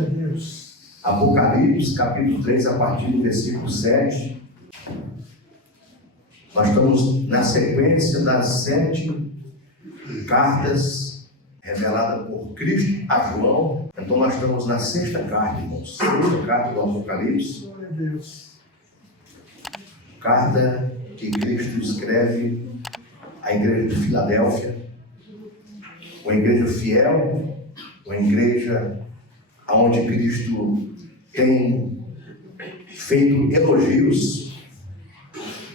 a Deus. Apocalipse, capítulo 3, a partir do versículo 7. Nós estamos na sequência das 7 cartas reveladas por Cristo a João. Então nós estamos na 6ª carta, irmãos. 6ª carta do Apocalipse. Glória a Deus. Carta que Cristo escreve à igreja de Filadélfia. Uma igreja fiel, uma igreja onde Cristo tem feito elogios.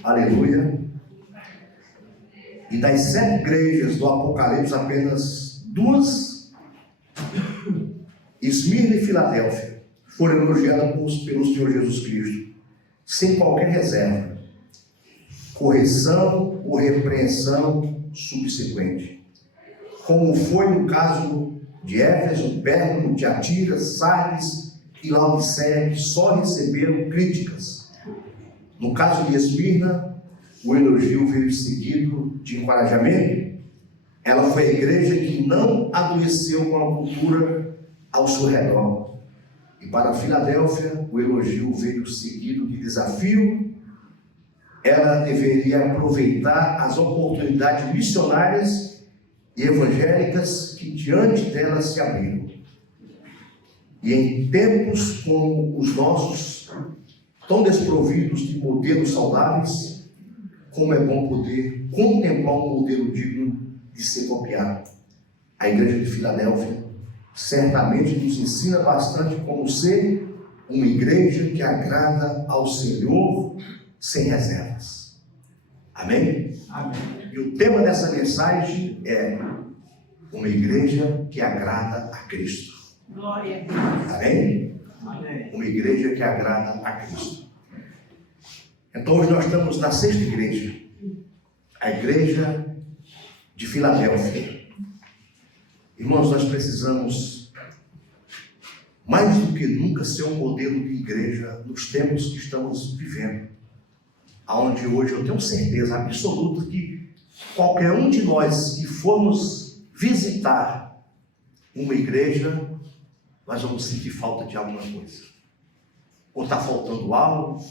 Aleluia. E das 7 igrejas do Apocalipse, apenas 2, Esmirna e Filadélfia, foram elogiadas pelo Senhor Jesus Cristo, sem qualquer reserva, correção ou repreensão subsequente. Como foi no caso de Éfeso, Pérgamo, Tiatira, Sardes e Laodiceia, que só receberam críticas. No caso de Esmirna, o elogio veio seguido de encorajamento. Ela foi a igreja que não adoeceu com a cultura ao seu redor. E para Filadélfia, o elogio veio seguido de desafio. Ela deveria aproveitar as oportunidades missionárias e evangélicas que diante dela se abriram. E em tempos como os nossos, tão desprovidos de modelos saudáveis, como é bom poder contemplar um modelo digno de ser copiado. A igreja de Filadélfia certamente nos ensina bastante como ser uma igreja que agrada ao Senhor sem reservas. Amém? Amém. E o tema dessa mensagem é uma igreja que agrada a Cristo. Glória a Deus. Amém? Amém. Uma igreja que agrada a Cristo. Então hoje nós estamos na 6ª igreja, a igreja de Filadélfia. Irmãos, nós precisamos mais do que nunca ser um modelo de igreja nos tempos que estamos vivendo, aonde hoje eu tenho certeza absoluta que qualquer um de nós que formos visitar uma igreja, nós vamos sentir falta de alguma coisa. Ou está faltando algo,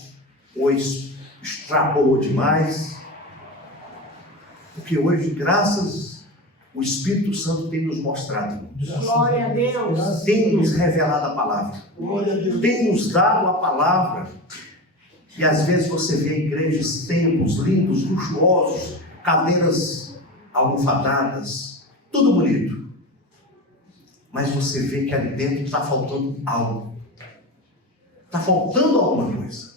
ou extrapolou demais. Porque hoje, graças ao Espírito Santo tem nos mostrado, Glória a Deus. tem nos revelado a palavra, Glória a Deus. tem nos dado a palavra. E às vezes você vê igrejas, templos lindos, luxuosos, cadeiras almofadadas, tudo bonito. Mas você vê que ali dentro está faltando algo. Está faltando alguma coisa.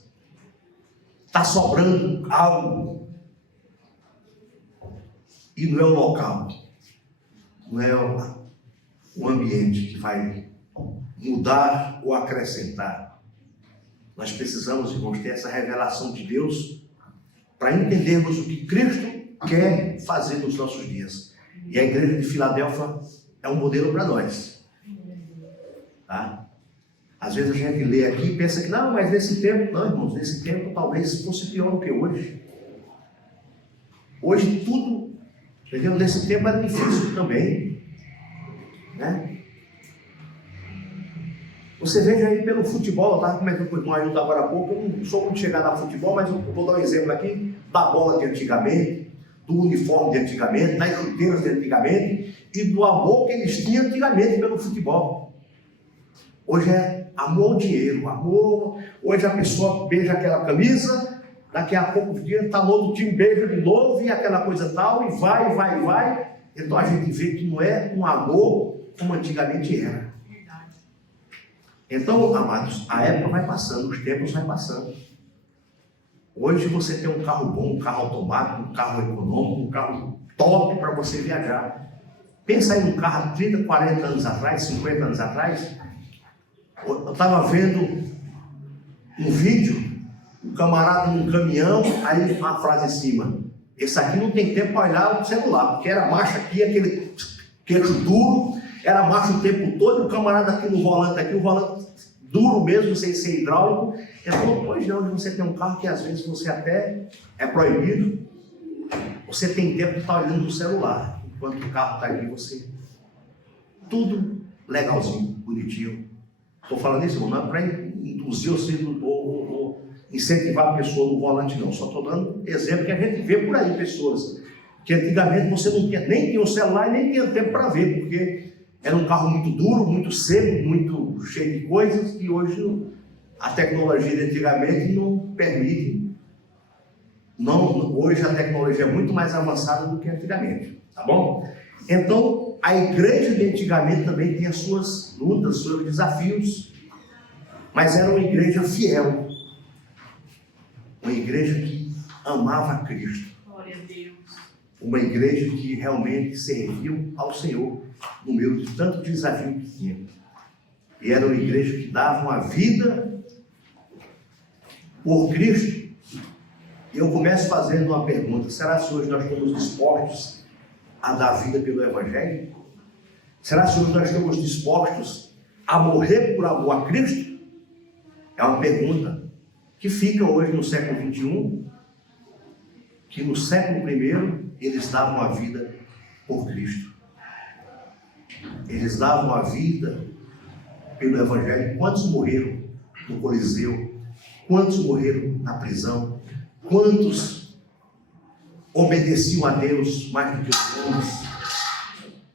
Está sobrando algo. E não é o local, não é o ambiente que vai mudar ou acrescentar. Nós precisamos, irmãos, ter essa revelação de Deus para entendermos o que Cristo quer fazer nos nossos dias. E a igreja de Filadélfia é um modelo para nós. Tá? Às vezes a gente lê aqui e pensa que não, mas nesse tempo, não, irmãos, nesse tempo talvez fosse pior do que hoje. Hoje tudo, entendeu? Nesse tempo era difícil também, né? Você veja aí pelo futebol, eu estava comentando com o irmão Ailton agora há pouco, eu não sou muito chegado a futebol, mas eu vou dar um exemplo aqui da bola de antigamente, do uniforme de antigamente, das chuteiras de antigamente e do amor que eles tinham antigamente pelo futebol. Hoje é amor ao dinheiro, amor. Hoje a pessoa beija aquela camisa, daqui a pouco dia está no outro time, beija de novo e aquela coisa tal, e vai. Então a gente vê que não é um amor como antigamente era. Então, amados, a época vai passando, os tempos vai passando. Hoje você tem um carro bom, um carro automático, um carro econômico, um carro top para você viajar. Pensa aí num carro 30, 40 anos atrás, 50 anos atrás. Eu estava vendo um vídeo, um camarada num caminhão, aí uma frase em cima: esse aqui não tem tempo para olhar o celular, porque era marcha aqui, aquele queixo duro, era marcha o tempo todo, e o camarada aqui no volante, o volante duro mesmo, sem ser hidráulico. Ele falou: pois não, você tem um carro que às vezes você até é proibido, você tem tempo de estar olhando no celular, enquanto o carro está aqui, você, tudo legalzinho, bonitinho. Estou falando isso, irmão, não é para induzir ou incentivar a pessoa no volante, não. Só estou dando exemplo que a gente vê por aí, pessoas que antigamente você não tinha, nem tinha o celular e nem tinha tempo para ver, porque era um carro muito duro, muito seco, muito cheio de coisas, e hoje a tecnologia de antigamente não permite. Não, hoje a tecnologia é muito mais avançada do que antigamente, tá bom? Então, a igreja de antigamente também tinha suas lutas, seus desafios, mas era uma igreja fiel, uma igreja que amava a Cristo, Glória a Deus. uma igreja que realmente serviu ao Senhor no meio de tanto desafio que tinha. E era uma igreja que dava uma vida por Cristo. E eu começo fazendo uma pergunta: será que hoje nós estamos dispostos a dar vida pelo Evangelho? Será que hoje nós estamos dispostos a morrer por amor a Cristo? É uma pergunta que fica hoje no século XXI, que no século I eles davam a vida por Cristo. Eles davam a vida pelo Evangelho. Quantos morreram no Coliseu? Quantos morreram na prisão? Quantos obedeciam a Deus mais do que os homens?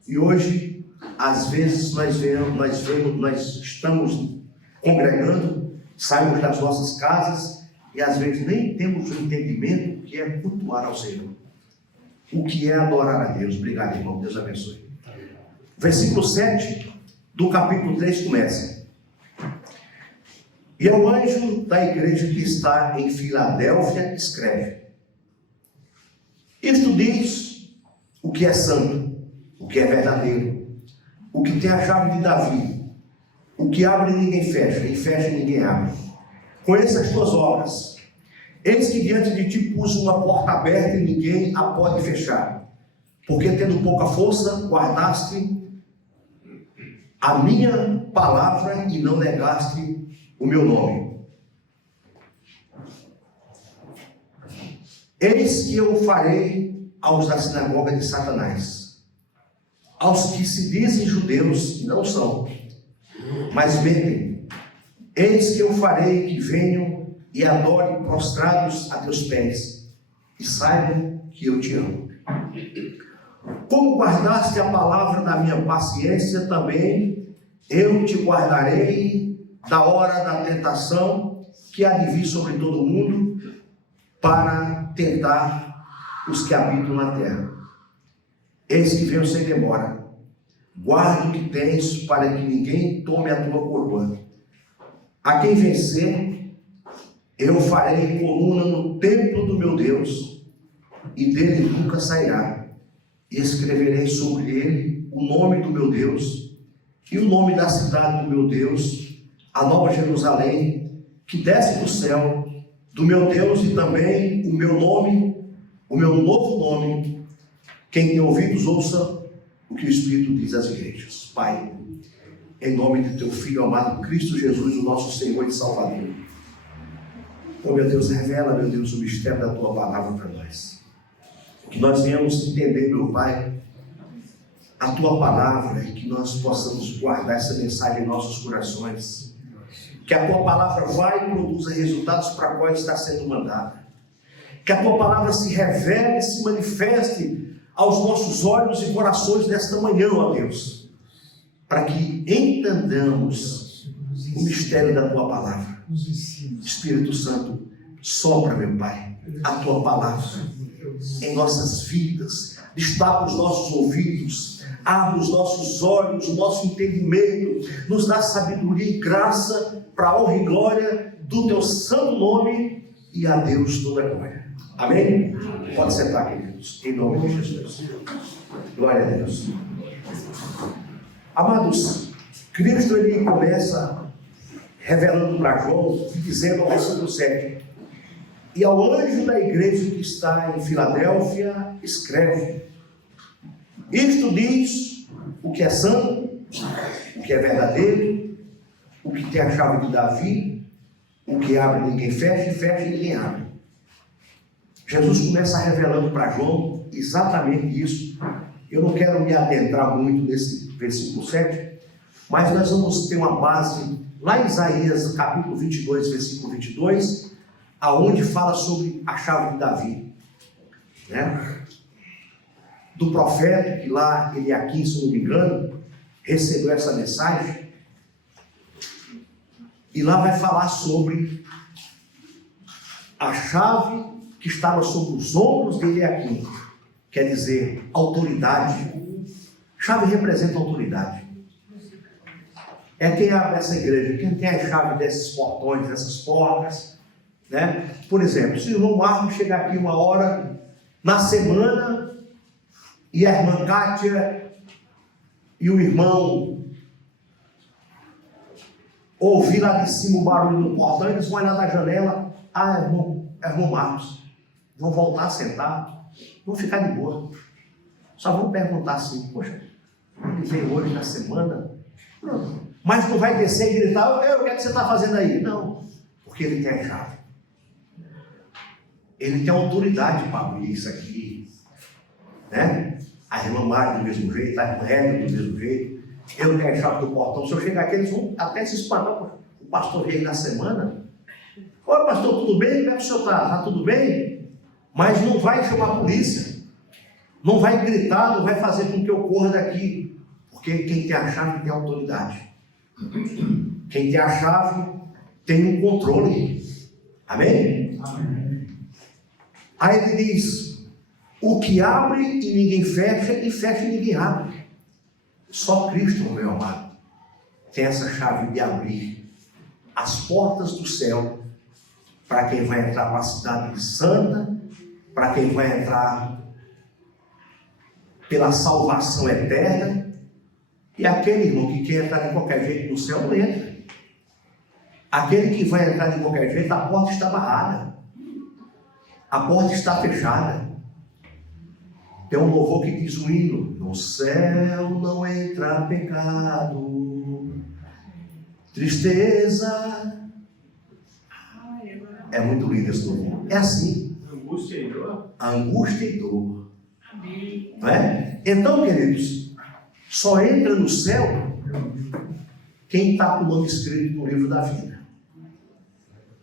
E hoje, às vezes, nós estamos congregando, saímos das nossas casas e às vezes nem temos o entendimento do que é cultuar ao Senhor, o que é adorar a Deus. Obrigado, irmão. Deus abençoe. Versículo 7 do capítulo 3 começa: e ao anjo da igreja que está em Filadélfia escreve: isto diz o que é santo, o que é verdadeiro, o que tem a chave de Davi, o que abre e ninguém fecha, e fecha e ninguém abre. Conheça as tuas obras. Eis que diante de ti pus uma porta aberta e ninguém a pode fechar, porque tendo pouca força guardaste a minha palavra e não negaste o meu nome. Eis que eu farei aos da sinagoga de Satanás, aos que se dizem judeus e não são, mas mentem. Eis que eu farei que venham e adorem prostrados a teus pés, e saibam que eu te amo. Como guardaste a palavra da minha paciência, também eu te guardarei da hora da tentação que há de vir sobre todo o mundo, para tentar os que habitam na terra. Eis que venho sem demora. Guarda o que tens, para que ninguém tome a tua coroa. A quem vencer, eu farei coluna no templo do meu Deus, e dele nunca sairá. E escreverei sobre ele o nome do meu Deus, e o nome da cidade do meu Deus, a nova Jerusalém, que desce do céu, do meu Deus, e também o meu nome, o meu novo nome. Quem tem ouvidos, ouça o que o Espírito diz às igrejas. Pai, em nome de teu Filho amado Cristo Jesus, o nosso Senhor e Salvador, oh meu Deus, revela, meu Deus, o mistério da tua palavra para nós, que nós venhamos entender, meu Pai, a tua palavra, e que nós possamos guardar essa mensagem em nossos corações, que a tua palavra vai e produza resultados para quais está sendo mandada, que a tua palavra se revele, se manifeste aos nossos olhos e corações nesta manhã, ó Deus, para que entendamos o mistério da tua palavra. Espírito Santo, sopra, meu Pai, a tua palavra em nossas vidas, destapa os nossos ouvidos, abre os nossos olhos, o nosso entendimento, nos dá sabedoria e graça para a honra e glória do teu santo nome, e a Deus toda a glória. Amém? Pode sentar, queridos, em nome de Jesus. Glória a Deus. Amados, Cristo ele começa revelando para João, dizendo ao versículo 7: e ao anjo da igreja que está em Filadélfia escreve: isto diz o que é santo, o que é verdadeiro, o que tem a chave de Davi, o que abre ninguém fecha, e fecha e ninguém abre. Jesus começa revelando para João exatamente isso. Eu não quero me adentrar muito nesse versículo 7, mas nós vamos ter uma base lá em Isaías, capítulo 22, versículo 22, aonde fala sobre a chave de Davi, né? Do profeta, que lá, Eliaquim, se não me engano, recebeu essa mensagem, e lá vai falar sobre a chave que estava sobre os ombros de Eliaquim, quer dizer, autoridade. Chave representa autoridade. É quem abre essa igreja, quem tem a chave desses portões, dessas portas, né? Por exemplo, se o irmão Marcos chegar aqui uma hora na semana e a irmã Kátia e o irmão ouvir lá de cima o barulho do portão, eles vão olhar da janela, irmão Marcos, vão voltar a sentar, vão ficar de boa, só vão perguntar assim, poxa, ele veio hoje na semana? Não. Mas não vai descer e gritar, o que é que você está fazendo aí? Não, porque ele tem a chave. Ele tem autoridade para abrir isso aqui, né? A irmã Mari do mesmo jeito, a irmã Hélio do mesmo jeito, eu tenho a chave do portão. Se eu chegar aqui, eles vão até se espantar. O pastor veio na semana. Oi, pastor, tudo bem? Como é que o senhor está? Está tudo bem? Mas não vai chamar a polícia, não vai gritar, não vai fazer com que eu corra daqui, porque quem tem a chave tem autoridade. Quem tem a chave tem um controle. Amém? Amém. Aí ele diz: o que abre e ninguém fecha, e fecha e ninguém abre. Só Cristo, meu amado, tem essa chave de abrir as portas do céu para quem vai entrar para a cidade santa, para quem vai entrar pela salvação eterna. E aquele irmão que quer entrar de qualquer jeito no céu, não entra. Aquele que vai entrar de qualquer jeito, a porta está barrada, a porta está fechada. Tem um louvor que diz o hino: no céu não entra pecado, tristeza. É muito lindo esse louvor. É assim. Angústia e dor. Angústia e dor. Não é? Então, queridos, só entra no céu quem está com o nome escrito no livro da vida.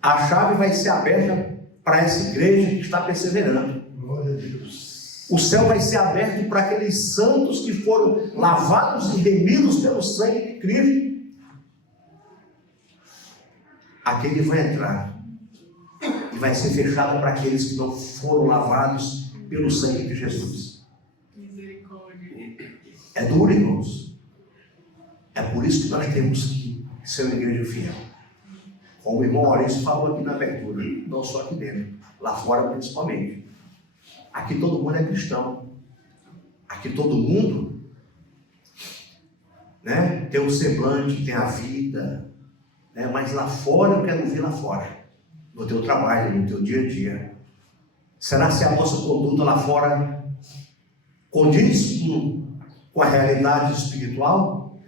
A chave vai ser aberta para essa igreja que está perseverando. Glória a Deus. O céu vai ser aberto para aqueles santos que foram lavados e remidos pelo sangue de Cristo. Aquele vai entrar. E vai ser fechado para aqueles que não foram lavados pelo sangue de Jesus. É duro, irmãos. É por isso que nós temos que ser uma igreja fiel. Como o irmão Maurício falou aqui na abertura, não só aqui dentro, lá fora principalmente. Aqui todo mundo é cristão. Aqui todo mundo, né, tem um semblante, tem a vida, né, mas lá fora eu quero ver lá fora, no teu trabalho, no teu dia a dia. Será se a nossa conduta lá fora condiz com a realidade espiritual?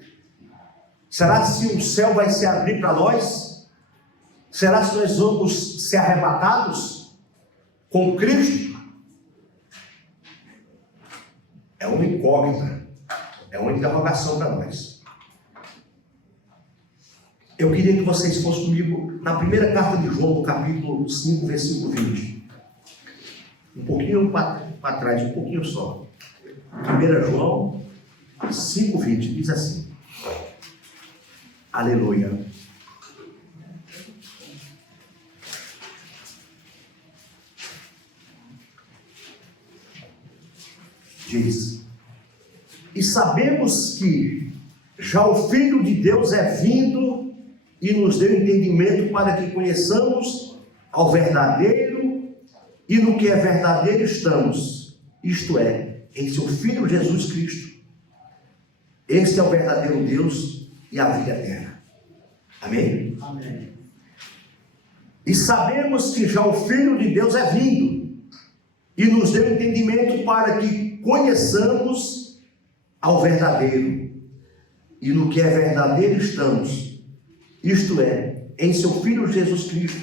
Será se o céu vai se abrir para nós? Será se nós vamos ser arrebatados com Cristo? É uma incógnita, é uma interrogação para nós. Eu queria que vocês fossem comigo na primeira carta de João, no capítulo 5, versículo 20. Um pouquinho para trás, um pouquinho só. 1 João 5, 20, diz assim. Aleluia. Diz: e sabemos que já o Filho de Deus é vindo e nos deu entendimento para que conheçamos ao verdadeiro, e no que é verdadeiro estamos, isto é, em seu Filho Jesus Cristo. Este é o verdadeiro Deus e a vida eterna. Amém? Amém. E sabemos que já o Filho de Deus é vindo e nos deu entendimento para que conheçamos ao verdadeiro, e no que é verdadeiro estamos, isto é, em seu Filho Jesus Cristo.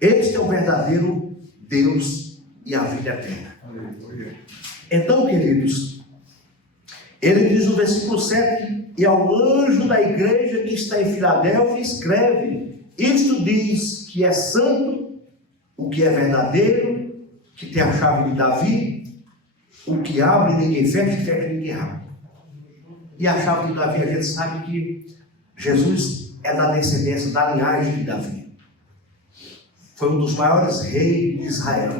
Este é o verdadeiro Deus e a vida eterna. Aleluia. Então, queridos, Ele diz no versículo 7: e ao anjo da igreja que está em Filadélfia escreve: isto diz que é santo, o que é verdadeiro, que tem a chave de Davi, o que abre ninguém fecha, fecha ninguém abre. E a chave de Davi, a gente sabe que Jesus é da descendência, da linhagem de Davi. Foi um dos maiores reis de Israel.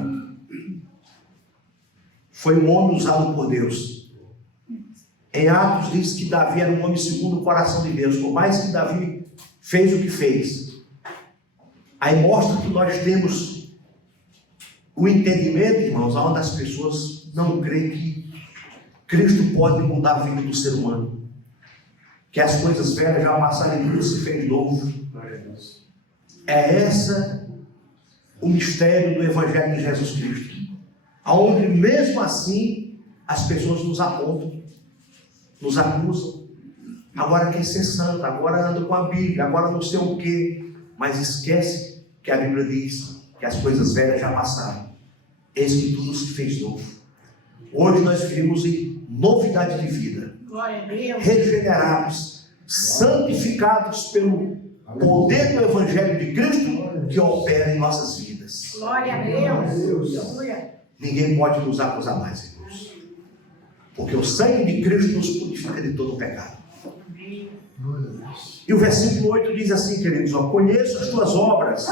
Foi um homem usado por Deus. Em Atos diz que Davi era um homem segundo o coração de Deus. Por mais que Davi fez o que fez, aí mostra que nós temos o entendimento, irmãos, onde as pessoas não creem que Cristo pode mudar a vida do ser humano, que as coisas velhas já passaram e tudo se fez novo. É essa o mistério do Evangelho de Jesus Cristo, aonde mesmo assim as pessoas nos apontam, nos acusam. Agora quer ser santo, agora anda com a Bíblia, agora não sei o que, mas esquece que a Bíblia diz que as coisas velhas já passaram, eis que tudo se fez novo. Hoje nós vivemos em novidade de vida, Glória a Deus. regenerados, santificados pelo poder do Evangelho de Cristo que opera em nossas vidas. Glória a Deus. Aleluia. Ninguém pode nos acusar mais, irmãos, porque o sangue de Cristo nos purifica de todo o pecado. E o versículo 8 diz assim, queridos: ó, conheço as tuas obras,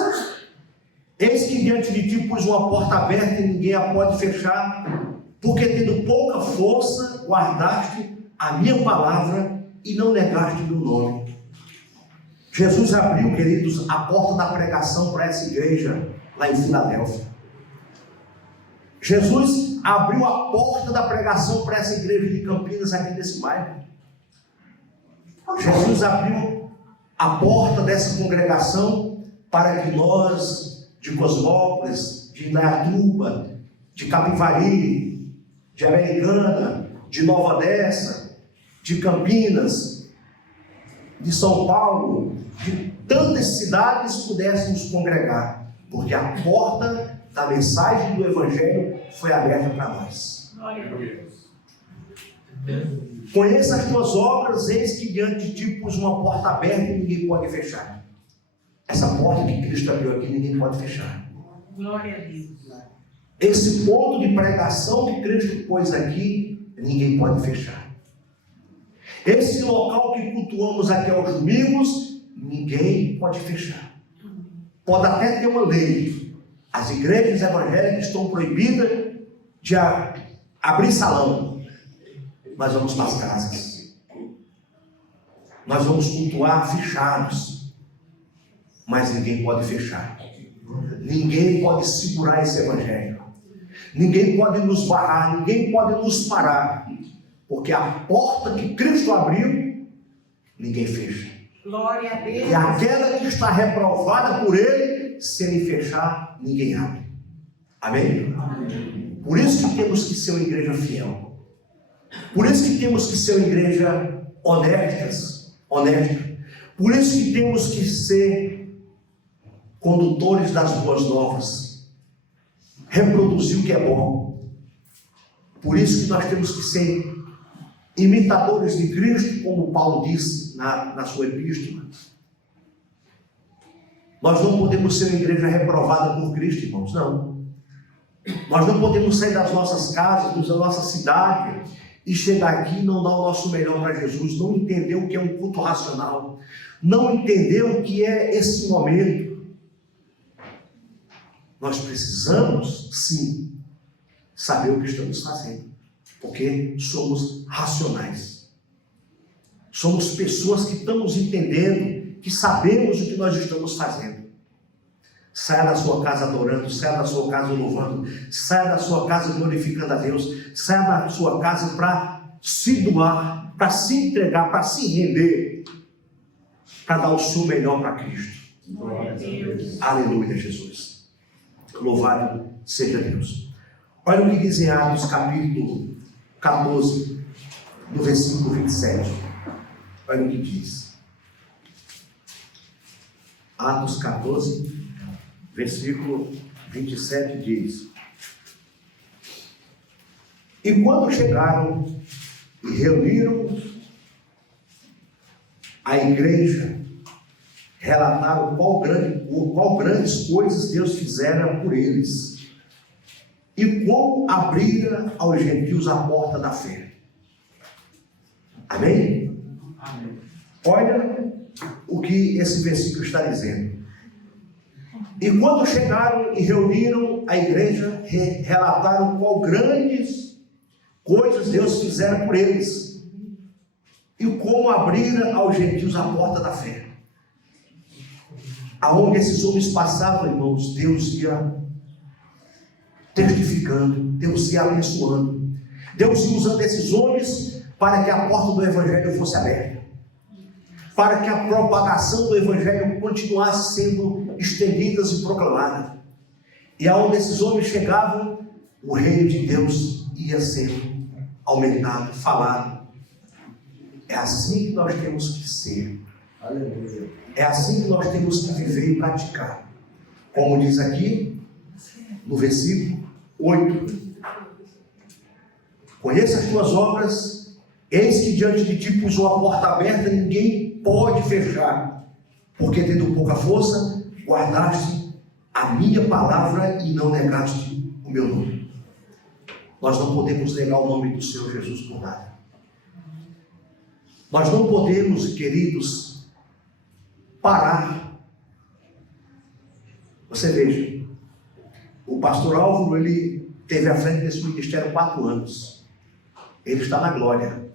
eis que diante de ti pus uma porta aberta e ninguém a pode fechar, porque tendo pouca força guardaste a minha palavra e não negaste o meu nome. Jesus abriu, queridos, a porta da pregação para essa igreja lá em Filadélfia. Jesus abriu a porta da pregação para essa igreja de Campinas, aqui nesse bairro. Jesus abriu a porta dessa congregação para que nós, de Cosmópolis, de Indaiatuba, de Capivari, de Americana, de Nova Odessa, de Campinas, de São Paulo, de tantas cidades pudéssemos congregar, porque a porta da mensagem do Evangelho foi aberta para nós. Glória a Deus. Conheça as tuas obras, eis que diante de ti pus uma porta aberta e ninguém pode fechar. Essa porta que Cristo abriu aqui, ninguém pode fechar. Glória a Deus. Esse ponto de pregação que Cristo pôs aqui, ninguém pode fechar. Esse local que cultuamos aqui aos domingos, ninguém pode fechar. Pode até ter uma lei. As igrejas evangélicas estão proibidas de abrir salão. Nós vamos para as casas. Nós vamos cultuar fechados. Mas ninguém pode fechar. Ninguém pode segurar esse evangelho. Ninguém pode nos barrar, ninguém pode nos parar. Porque a porta que Cristo abriu, ninguém fecha. Glória a Deus. E aquela que está reprovada por Ele, se Ele fechar, ninguém abre. Amém? Por isso que temos que ser uma igreja fiel. Por isso que temos que ser uma igreja honesta. Por isso que temos que ser condutores das boas novas. Reproduzir o que é bom. Por isso que nós temos que ser imitadores de Cristo, como Paulo disse na sua epístola. Nós não podemos ser uma igreja reprovada por Cristo, irmãos, não. Nós não podemos sair das nossas casas, da nossa cidade, e chegar aqui e não dar o nosso melhor para Jesus, não entender o que é um culto racional, não entender o que é esse momento. Nós precisamos, sim, saber o que estamos fazendo, porque somos racionais. Somos pessoas que estamos entendendo, que sabemos o que nós estamos fazendo. Saia da sua casa adorando, saia da sua casa louvando, saia da sua casa glorificando a Deus, saia da sua casa para se doar, para se entregar, para se render, para dar o seu melhor para Cristo. Glória a Deus. Aleluia, Jesus. Louvado seja Deus. Olha o que diz em Atos capítulo 14, no versículo 27. Olha o que diz. Atos 14, versículo 27 diz: e quando chegaram, e reuniram a igreja, relataram qual grandes coisas Deus fizera por eles e como abrira aos gentios a porta da fé. Amém? Amém. Olha o que esse versículo está dizendo. E quando chegaram e reuniram a igreja, relataram qual grandes coisas Deus fizera por eles e como abrira aos gentios a porta da fé. Aonde esses homens passavam, irmãos, Deus ia testificando, Deus ia abençoando, Deus ia usando esses homens para que a porta do Evangelho fosse aberta, para que a propagação do Evangelho continuasse sendo estendida e proclamada. E aonde esses homens chegavam, o reino de Deus ia sendo aumentado, falado. É assim que nós temos que ser. Aleluia. É assim que nós temos que viver e praticar. Como diz aqui, no versículo 8. Conheça as tuas obras, eis que diante de ti pus uma porta aberta, ninguém pode fechar. Porque tendo pouca força, guardaste a minha palavra e não negaste o meu nome. Nós não podemos negar o nome do Senhor Jesus por nada. Nós não podemos, queridos, parar. Você veja, o pastor Álvaro, ele teve à frente desse ministério 4 anos. Ele está na glória.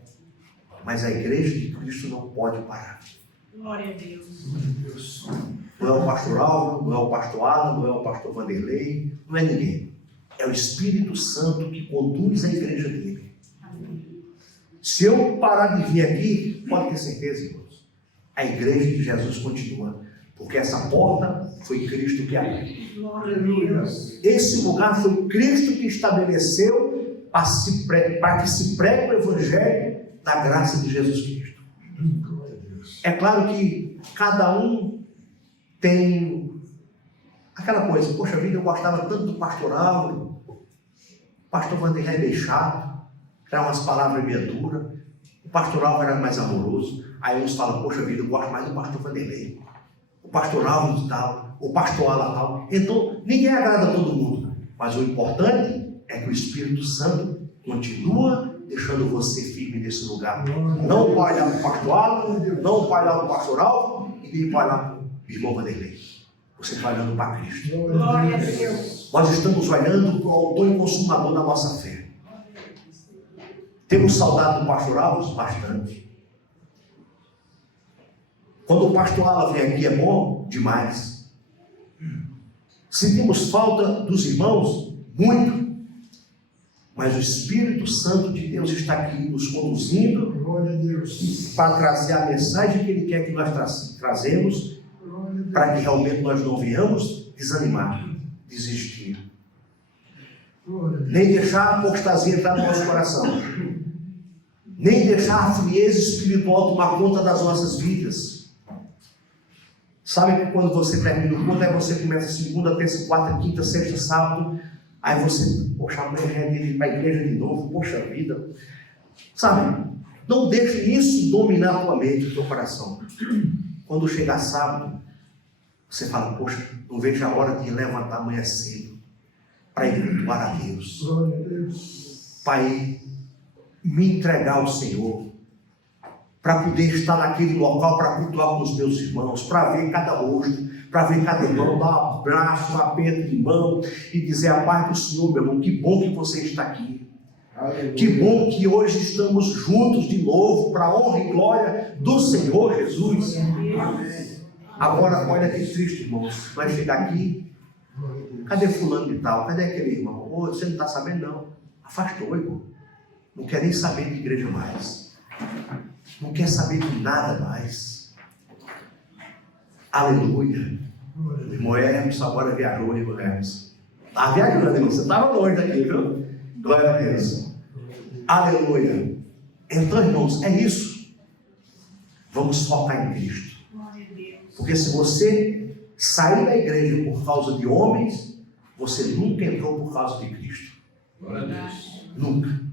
Mas a igreja de Cristo não pode parar. Glória a Deus. Não é o pastor Álvaro, não é o pastor Adam, não é o pastor Vanderlei, não é ninguém. É o Espírito Santo que conduz a igreja dele. Se eu parar de vir aqui, pode ter certeza, irmãos, a igreja de Jesus continua, porque essa porta foi Cristo que abriu. Glória a Deus. Esse lugar foi Cristo que estabeleceu para que se pregue o Evangelho da graça de Jesus Cristo. É claro que cada um tem aquela coisa, poxa vida, eu gostava tanto do pastor Álvaro, o pastor Vanderlei é meio chato, era umas palavras meio duras, o pastor Álvaro era mais amoroso. Aí uns falam, poxa vida, eu gosto mais do pastor Vanderlei, o pastor Álvaro tal, o pastor Ala tal. Então, ninguém agrada a todo mundo, mas o importante é que o Espírito Santo continua deixando você firme nesse lugar. Não vai olhar para o pastor Álvaro, não vai olhar para o pastor Álvaro e nem vai olhar para o irmão Vanderlei. Você está olhando para Cristo. Glória a Deus. Nós estamos olhando para o autor e consumador da nossa fé. Temos saudade do pastor Álvaro? Bastante. Quando o pastor Álvaro vem aqui é bom demais. Sentimos falta dos irmãos? Muito. Mas o Espírito Santo de Deus está aqui nos conduzindo para trazer a mensagem que Ele quer que nós trazemos, para que realmente nós não venhamos desanimar, desistir. Nem deixar a apostasia entrar no nosso coração. Nem deixar a frieza espiritual tomar conta das nossas vidas. Sabe que quando você termina o culto, aí você começa segunda, terça, quarta, quinta, sexta, sábado, aí você, poxa, amanhã é de ir para a igreja de novo, poxa vida. Sabe, não deixe isso dominar a tua mente, o teu coração. Quando chegar sábado, você fala, poxa, não vejo a hora de levantar amanhã cedo para ir cultuar a Deus. Para ir me entregar ao Senhor, para poder estar naquele local, para cultuar com os meus irmãos, para ver cada rosto, para ver cada irmão, dar um abraço, um aperto de mão e dizer a paz do Senhor, meu irmão, que bom que você está aqui. Aleluia. Que bom que hoje estamos juntos de novo, para a honra e glória do Senhor Jesus. Amém. Agora, olha que triste, irmãos, vai chegar aqui, cadê fulano de tal? Cadê aquele irmão? Oh, você não está sabendo, não. Afastou, irmão. Não quer nem saber de igreja mais. Não quer saber de nada mais. Aleluia. O irmão Hermes agora viajou, irmão Hermes. Estava viajando, irmão. Você estava longe daqui, viu? Glória a Deus. Aleluia. Então, irmãos, é isso. Vamos focar em Cristo. Porque se você sair da igreja por causa de homens, você nunca entrou por causa de Cristo. Nunca.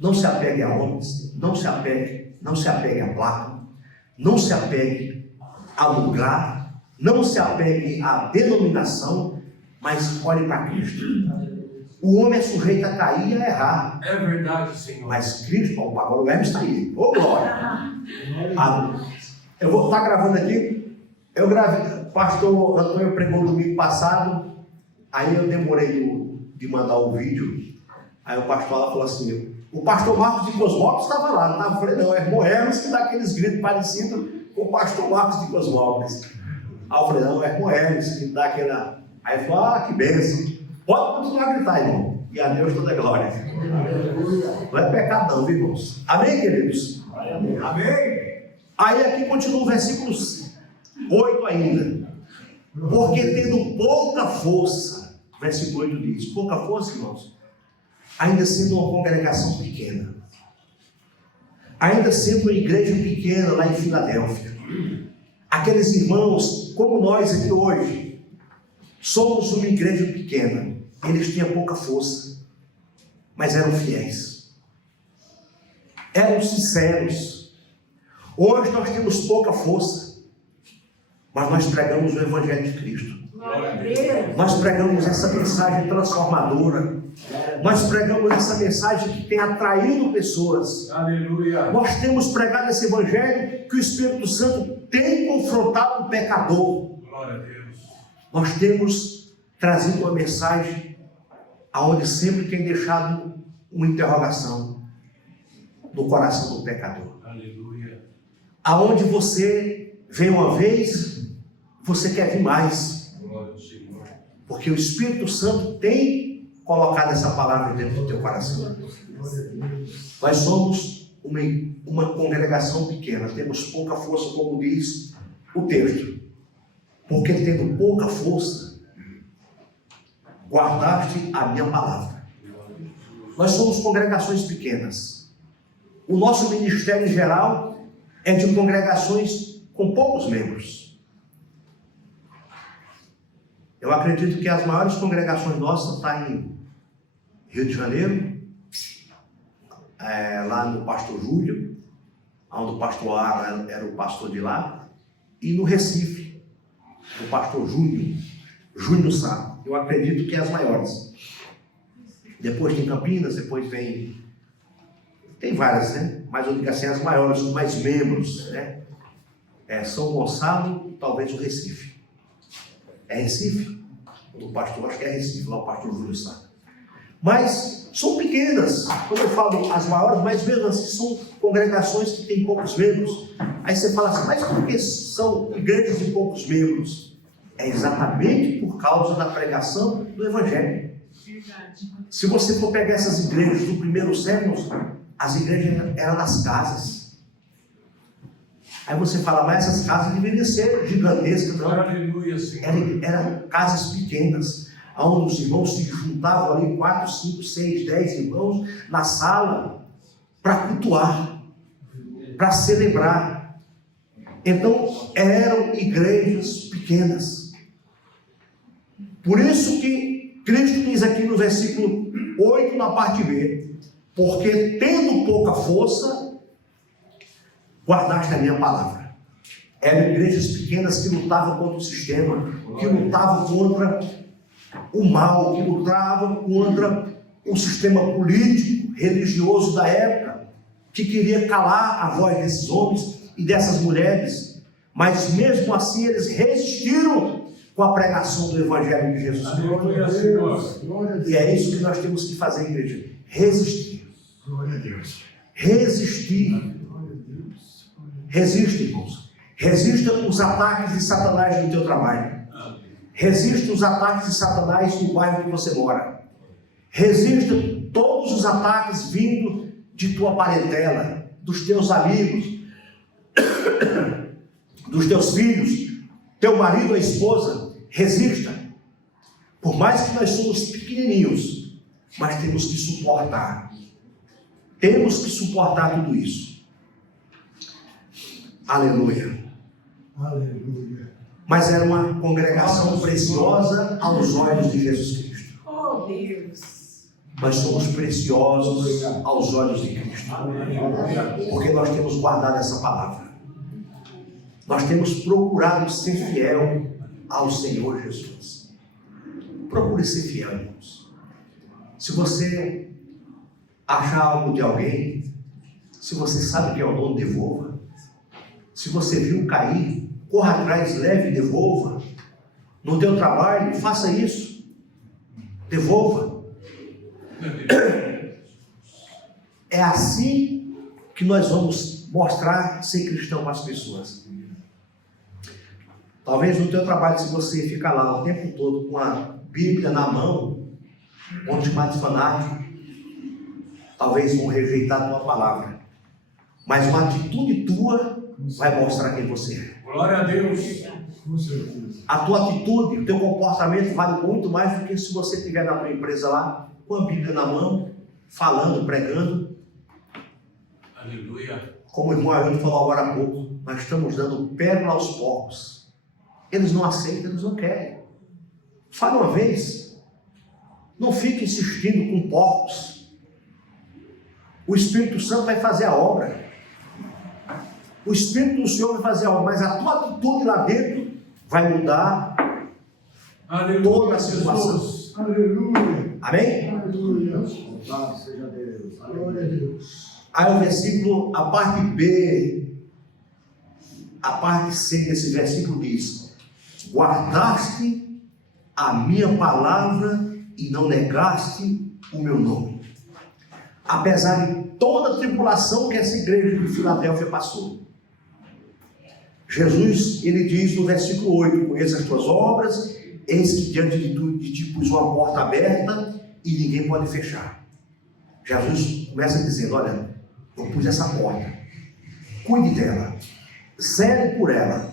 Não se apegue a homens, não se apegue a placa, não se apegue a lugar, não se apegue à denominação, mas olhe para Cristo. O homem é sujeito a cair e a errar. É verdade, Senhor. Mas Cristo, o verbo está aí. Ô glória! Eu vou estar gravando aqui. Eu gravei, pastor Antônio pregou domingo passado. Aí eu demorei de mandar o vídeo. Aí o pastor lá falou assim: o pastor Marcos de Cosmópolis estava lá. Não, eu falei: não, é irmão Hermes que dá aqueles gritos parecidos com o pastor Marcos de Cosmópolis. Aí eu falei: não, é irmão Hermes que dá aquela. Aí ele falou: ah, que bênção. Pode continuar a gritar, irmão. E a Deus toda a glória. Não é pecado não, irmãos. Amém, queridos? Amém. Aí aqui continua o versículo 8 ainda. Porque tendo pouca força, versículo 8 diz, pouca força, irmãos, ainda sendo uma congregação pequena, ainda sendo uma igreja pequena lá em Filadélfia, aqueles irmãos, como nós aqui hoje, somos uma igreja pequena, eles tinham pouca força, mas eram fiéis, eram sinceros. Hoje nós temos pouca força, mas nós pregamos o Evangelho de Cristo. Nós pregamos essa mensagem transformadora. Nós pregamos essa mensagem que tem atraído pessoas. Aleluia. Nós temos pregado esse Evangelho que o Espírito Santo tem confrontado o pecador. Glória a Deus. Nós temos trazido uma mensagem aonde sempre tem deixado uma interrogação no coração do pecador. Aleluia. Aonde você vem uma vez, você quer vir mais. Glória ao Senhor. Porque o Espírito Santo tem colocado essa palavra dentro do teu coração. Nós somos uma congregação pequena, temos pouca força, como diz o texto. Porque tendo pouca força, guardaste a minha palavra. Nós somos congregações pequenas. O nosso ministério em geral é de congregações com poucos membros. Eu acredito que as maiores congregações nossas estão em Rio de Janeiro, lá no Pastor Júlio, onde o pastor Ara era o pastor de lá, e no Recife, o pastor Júnior Sá. Eu acredito que é as maiores. Depois tem Campinas, depois tem várias, né? Mas eu digo assim, as maiores, com mais membros, né? São Gonçalo e talvez o Recife. É Recife? O pastor, acho que é Recife, lá o pastor Júlio Sá. Mas são pequenas, quando eu falo as maiores, mas mesmo assim são congregações que têm poucos membros. Aí você fala assim, mas por que são igrejas de poucos membros? É exatamente por causa da pregação do Evangelho. Verdade. Se você for pegar essas igrejas do primeiro século, as igrejas eram nas casas. Aí você fala, mas essas casas deveriam ser gigantescas, não? Aleluia, Senhor. Eram casas pequenas, onde os irmãos se juntavam ali, 4, 5, 6, 10 irmãos, na sala, para cultuar, para celebrar. Então, eram igrejas pequenas. Por isso que Cristo diz aqui no versículo 8, na parte B, porque tendo pouca força, guardaste a minha palavra. Eram igrejas pequenas que lutavam contra o sistema, que lutavam contra o mal, que lutavam contra o sistema político, religioso da época, que queria calar a voz desses homens e dessas mulheres, mas mesmo assim eles resistiram com a pregação do Evangelho de Jesus Cristo. Aleluia, Senhor. E é isso que nós temos que fazer, igreja: resistir. Glória a Deus. Resistir. Resista, irmãos. Resista os ataques de Satanás no teu trabalho. Resista os ataques de Satanás no bairro que você mora. Resista todos os ataques vindo de tua parentela, dos teus amigos, dos teus filhos, teu marido ou esposa. Resista. Por mais que nós somos pequenininhos, mas temos que suportar. Temos que suportar tudo isso. Aleluia. Aleluia. Mas era uma congregação preciosa aos olhos de Jesus Cristo. Oh, Deus. Nós somos preciosos aos olhos de Cristo, porque nós temos guardado essa palavra. Nós temos procurado ser fiel ao Senhor Jesus. Procure ser fiel, irmãos. Se você achar algo de alguém, se você sabe que é o dono, devolva. Se você viu cair, corra atrás, leve e devolva. No teu trabalho, faça isso. Devolva. É assim que nós vamos mostrar ser cristão para as pessoas. Talvez no teu trabalho, se você ficar lá o tempo todo com a Bíblia na mão, vão te chamar de fanático, talvez vão rejeitar a tua palavra. Mas uma atitude tua vai mostrar quem você é. Glória a Deus. Com certeza. A tua atitude, o teu comportamento vale muito mais do que se você estiver na tua empresa lá, com a Bíblia na mão, falando, pregando. Aleluia. Como o irmão Ailton falou agora há pouco, nós estamos dando pérola aos porcos. Eles não aceitam, eles não querem. Fale uma vez. Não fique insistindo com porcos. O Espírito Santo vai fazer a obra. O Espírito do Senhor vai fazer a obra, mas a tua atitude lá dentro vai mudar Aleluia. toda a situação. Jesus. Aleluia. Amém? Aleluia. Louvado seja Deus. Glória a Deus. Aí o versículo, a parte B, a parte C desse versículo diz: guardaste a minha palavra e não negaste o meu nome. Apesar de toda a tribulação que essa igreja de Filadélfia passou, Jesus, ele diz no versículo 8: conheço as tuas obras, eis que diante de ti pus uma porta aberta e ninguém pode fechar. Jesus começa dizendo: olha, eu pus essa porta, cuide dela, zele por ela,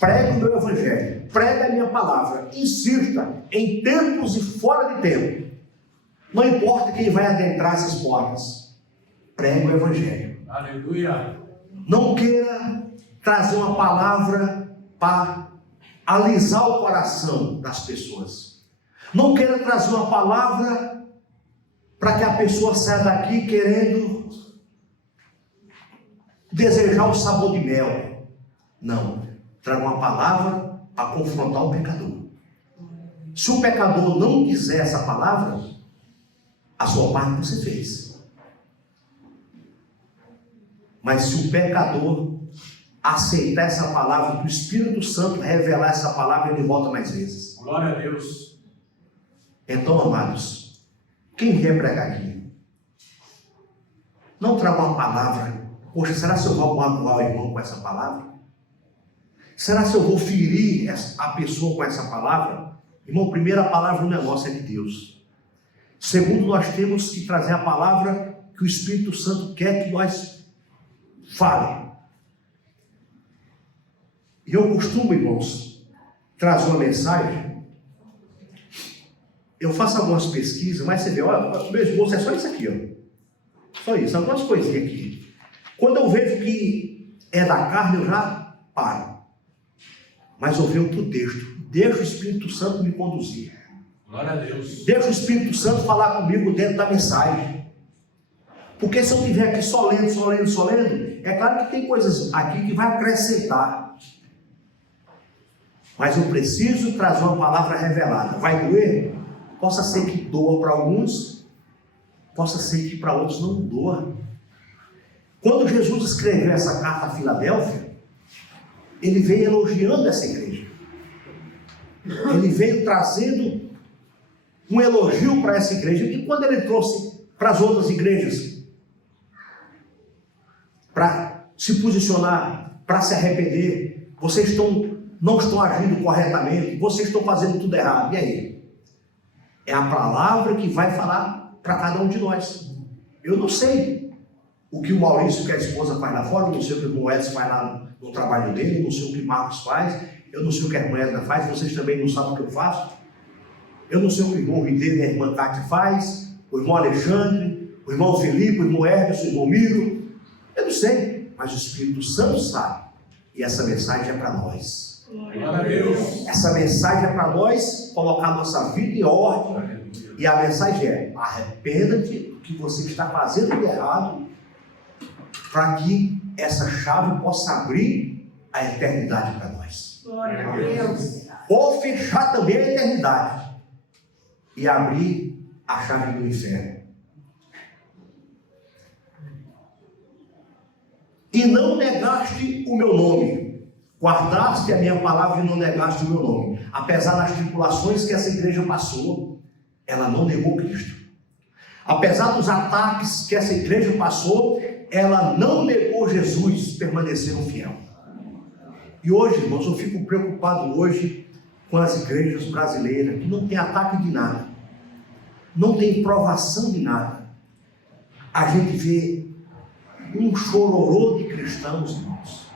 pregue o meu evangelho, pregue a minha palavra, insista em tempos e fora de tempo. Não importa quem vai adentrar essas portas, pregue o evangelho. Aleluia. Não queira trazer uma palavra para alisar o coração das pessoas. Não queira trazer uma palavra para que a pessoa saia daqui querendo desejar o sabor de mel. Não. Traga uma palavra para confrontar o pecador. Se o pecador não quiser essa palavra, a sua parte você fez. Mas se o pecador aceitar essa palavra, que o Espírito Santo revelar essa palavra, ele volta mais vezes. Glória a Deus. Então, amados, quem vier pregar aqui, não traga uma palavra. Poxa, será que eu vou magoar o irmão com essa palavra? Será que eu vou ferir a pessoa com essa palavra? Irmão, primeiro, a palavra do negócio é de Deus. Segundo, nós temos que trazer a palavra que o Espírito Santo quer que nós falem. E eu costumo, irmãos, trazer uma mensagem. Eu faço algumas pesquisas, mas você vê, olha, meu esboço é só isso aqui, ó. Só isso, algumas coisinhas aqui. Quando eu vejo que é da carne, eu já paro. Mas eu vejo outro texto. Deixa o Espírito Santo me conduzir. Glória a Deus. Deixa o Espírito Santo falar comigo dentro da mensagem. Porque se eu estiver aqui só lendo, é claro que tem coisas aqui que vai acrescentar. Mas eu preciso trazer uma palavra revelada. Vai doer? Possa ser que doa para alguns, possa ser que para outros não doa. Quando Jesus escreveu essa carta a Filadélfia, ele veio elogiando essa igreja. Ele veio trazendo um elogio para essa igreja. E quando ele trouxe para as outras igrejas, para se posicionar, para se arrepender, vocês não estão agindo corretamente, vocês estão fazendo tudo errado. E aí? É a palavra que vai falar para cada um de nós. Eu não sei o que o Maurício, que a esposa, faz lá fora, eu não sei o que o irmão Edson faz lá no trabalho dele, eu não sei o que o Marcos faz, eu não sei o que a irmã Edna faz, vocês também não sabem o que eu faço. Eu não sei o que o irmão Rideiro e a irmã Cátia faz, o irmão Alexandre, o irmão Felipe, o irmão Hermes, o irmão Miro. Eu não sei, mas o Espírito Santo sabe. E essa mensagem é para nós. Glória a Deus. Essa mensagem é para nós colocar nossa vida em ordem, E a mensagem é: arrependa-te do que você está fazendo de errado, para que essa chave possa abrir a eternidade para nós. Glória a Deus. Ou fechar também a eternidade e abrir a chave do inferno. E não negaste o meu nome. Guardaste a minha palavra e não negaste o meu nome. Apesar das tribulações que essa igreja passou, ela não negou Cristo. Apesar dos ataques que essa igreja passou, ela não negou Jesus, permaneceram fiel. E hoje, irmãos, eu fico preocupado hoje com as igrejas brasileiras, que não tem ataque de nada, não tem provação de nada. A gente vê um chororô de cristãos, irmãos.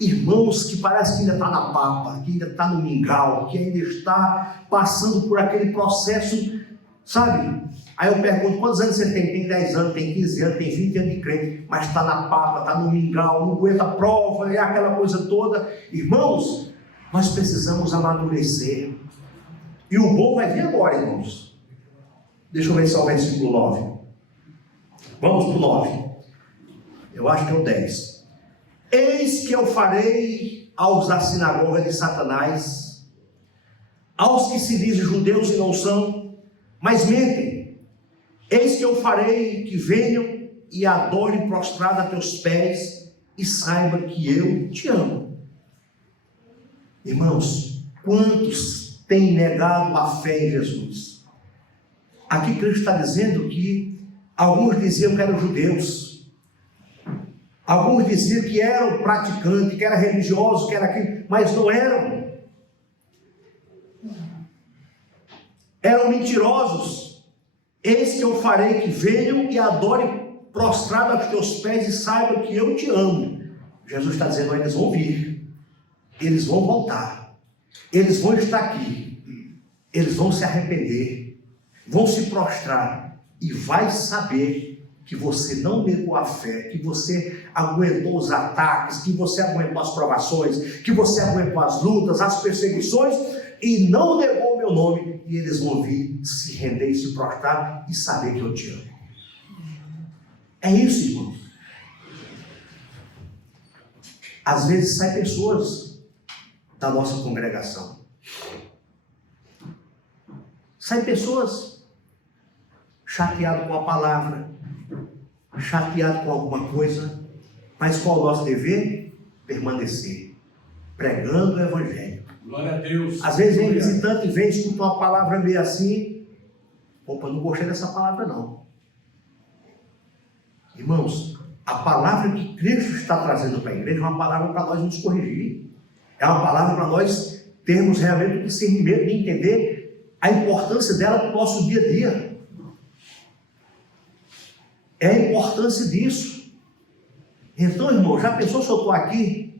Irmãos que parece que ainda está na papa, que ainda está no mingau, que ainda está passando por aquele processo, sabe? Aí eu pergunto: quantos anos você tem? Tem 10 anos, tem 15 anos, tem 20 anos de crente, mas está na papa, está no mingau, não aguenta a prova, é aquela coisa toda. Irmãos, nós precisamos amadurecer. E o bom vai vir agora, irmãos. Deixa eu ver só o versículo 9. Vamos para o 9. Eu acho que é o 10. Eis que eu farei aos da sinagoga de Satanás, aos que se dizem judeus e não são, mas mentem. Eis que eu farei que venham e adorem prostrado a teus pés e saibam que eu te amo. Irmãos, quantos têm negado a fé em Jesus? Aqui Cristo está dizendo que alguns diziam que eram judeus, alguns diziam que eram praticantes, que eram religiosos, que eram aquilo, mas não eram. Eram mentirosos. Eis que eu farei que venham e adorem prostrado aos teus pés e saibam que eu te amo. Jesus está dizendo: eles vão vir, eles vão voltar, eles vão estar aqui, eles vão se arrepender, vão se prostrar e vai saber que você não negou a fé, que você aguentou os ataques, que você aguentou as provações, que você aguentou as lutas, as perseguições e não negou o meu nome, e eles vão vir se render e se prostrar e saber que eu te amo. É isso, irmão. Às vezes saem pessoas da nossa congregação, saem pessoas chateadas com a palavra, chateado com alguma coisa, mas qual é o nosso dever? Permanecer, pregando o Evangelho. Glória a Deus. Às vezes vem visitante e vem escutar uma palavra meio assim: opa, não gostei dessa palavra não. Irmãos, a palavra que Cristo está trazendo para a igreja é uma palavra para nós nos corrigir, é uma palavra para nós termos realmente o discernimento de entender a importância dela para o nosso dia a dia. É a importância disso. Então, irmão, já pensou se eu estou aqui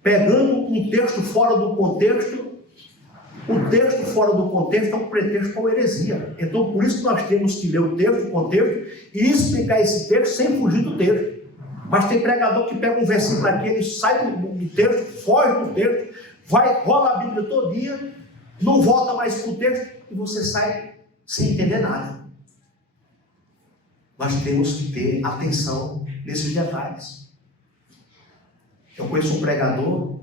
pegando um texto fora do contexto? O texto fora do contexto é um pretexto para uma heresia. Então, por isso que nós temos que ler o texto, o contexto, e explicar esse texto sem fugir do texto. Mas tem pregador que pega um versículo aqui, ele sai do texto, foge do texto, vai, rola a Bíblia todo dia, não volta mais para o texto, e você sai sem entender nada. Nós temos que ter atenção nesses detalhes. Eu conheço um pregador